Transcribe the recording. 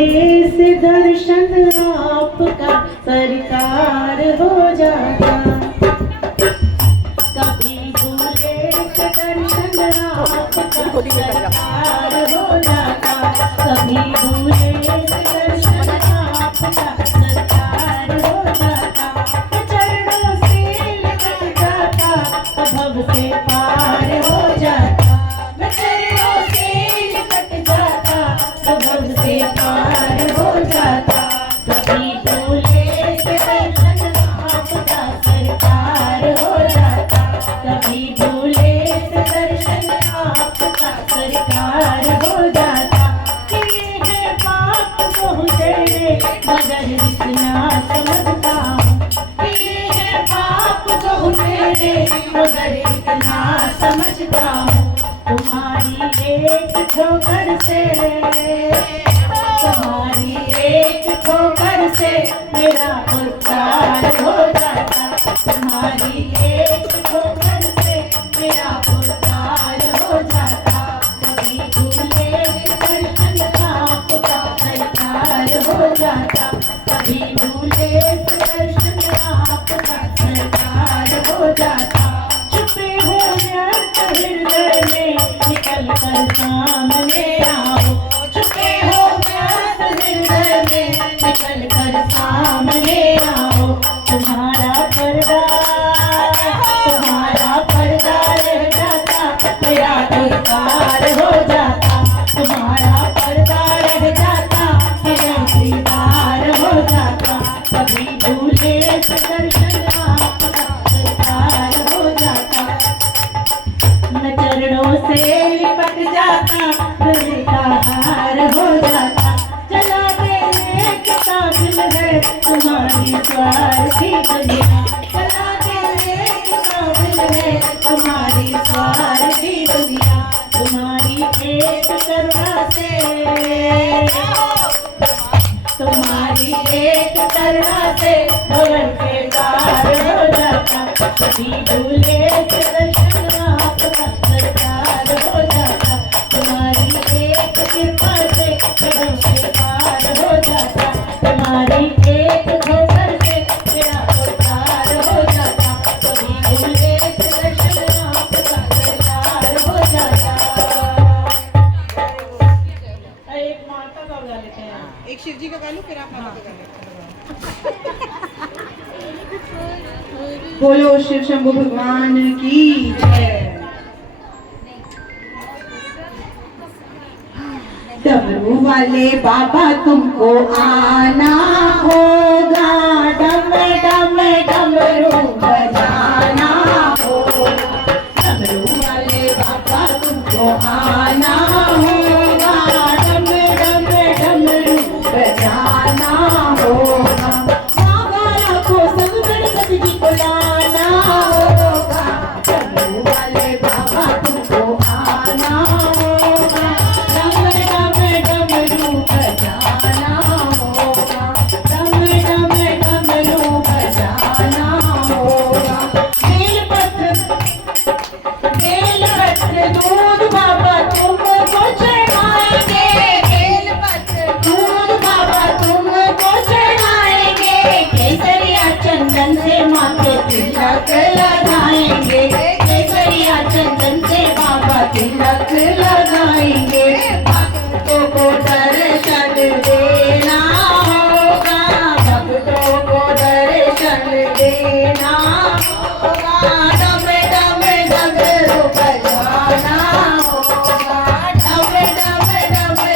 से दर्शन आपका सरकार हो जाता, कभी भूले से दर्शन आपका सरकार हो जाता, कभी भूले से दर्शन आपका सरकार हो जाता, चरणों से लिपट जाता, भव से पार हो जाता, चरणों से लिपट जाता, भव से पार हो जाता, कभी भूले से दर्शन आपका सरकार हो जाता, कभी भूले से दर्शन आपका सरकार हो जाता, किए हैं पाप बहुत तेरे मगर इतना समझता हूँ, किए हैं पाप बहुत तेरे मगर इतना समझता हूँ, तुम्हारी एक ठोकर से, तुम्हारी एक ठोकर से मेरा उद्धार हो जाता, तुम्हारी एक ठोकर से मेरा उद्धार हो जाता, कभी भूले दर्शन आपका सरकार हो जाता, कभी भूले दर्शन आपका सरकार हो जाता, छुपे हो व्यर्थ हृदय में निकल कर सामने आओ, छुपे हो व्यर्थ हृदय में निकल कर सामने आओ, तुम्हारा पर्दा रह जाता, मेरा दीदार हो जाता, तुम्हारा पर्दा रह जाता, मेरा दीदार हो जाता, कभी भूले से दर्शन आपका सरकार हो जाता, न चरणों से लिपट जाता, गले का हार हो जाता, चला देने के काबिल है तुम्हारी स्वार्थी दुनिया, चला देने के काबिल है तुम्हारी स्वार्थी दुनिया, तुम्हारी एक करुणा से, तुम्हारी एक करुणा से भवन के पार हो जाता, कभी भूले से दर्शन आपका सरकार हो जाता, तुम्हारी एक कृपा से भवन के पार हो जाता, तुम्हारी एक ठोकर से मेरा उद्धार हो जाता, कभी भूले से दर्शन आपका सरकार हो जाता। एक माता का गा लेते हैं, एक शिव जी का गा लूं फिर आप माता का गा लें। बोलो शिव शंभु भगवान की जय। डमरू वाले बाबा तुमको आना होगा, डम डम डमरू बजाना होगा, डमरू वाले बाबा तुमको आना होगा, डम डम डमरू बजाना होगा, माँ को संग गणपति जी को लाना होगा, डमरू वाले बाबा तुमको आना होगा, डम डम डमरू बजाना होगा, डम डम डमरू बजाना होगा, बेलपत्र दूध बाबा तुमको चढ़ाएंगे, बेलपत्र दूध बाबा तुमको चढ़ाएंगे, केसरिया चंदन से माथे तिलक लगाएंगे, केसरिया चंदन से बाबा तिलक लगाएंगे, भक्तों को दर्शन दे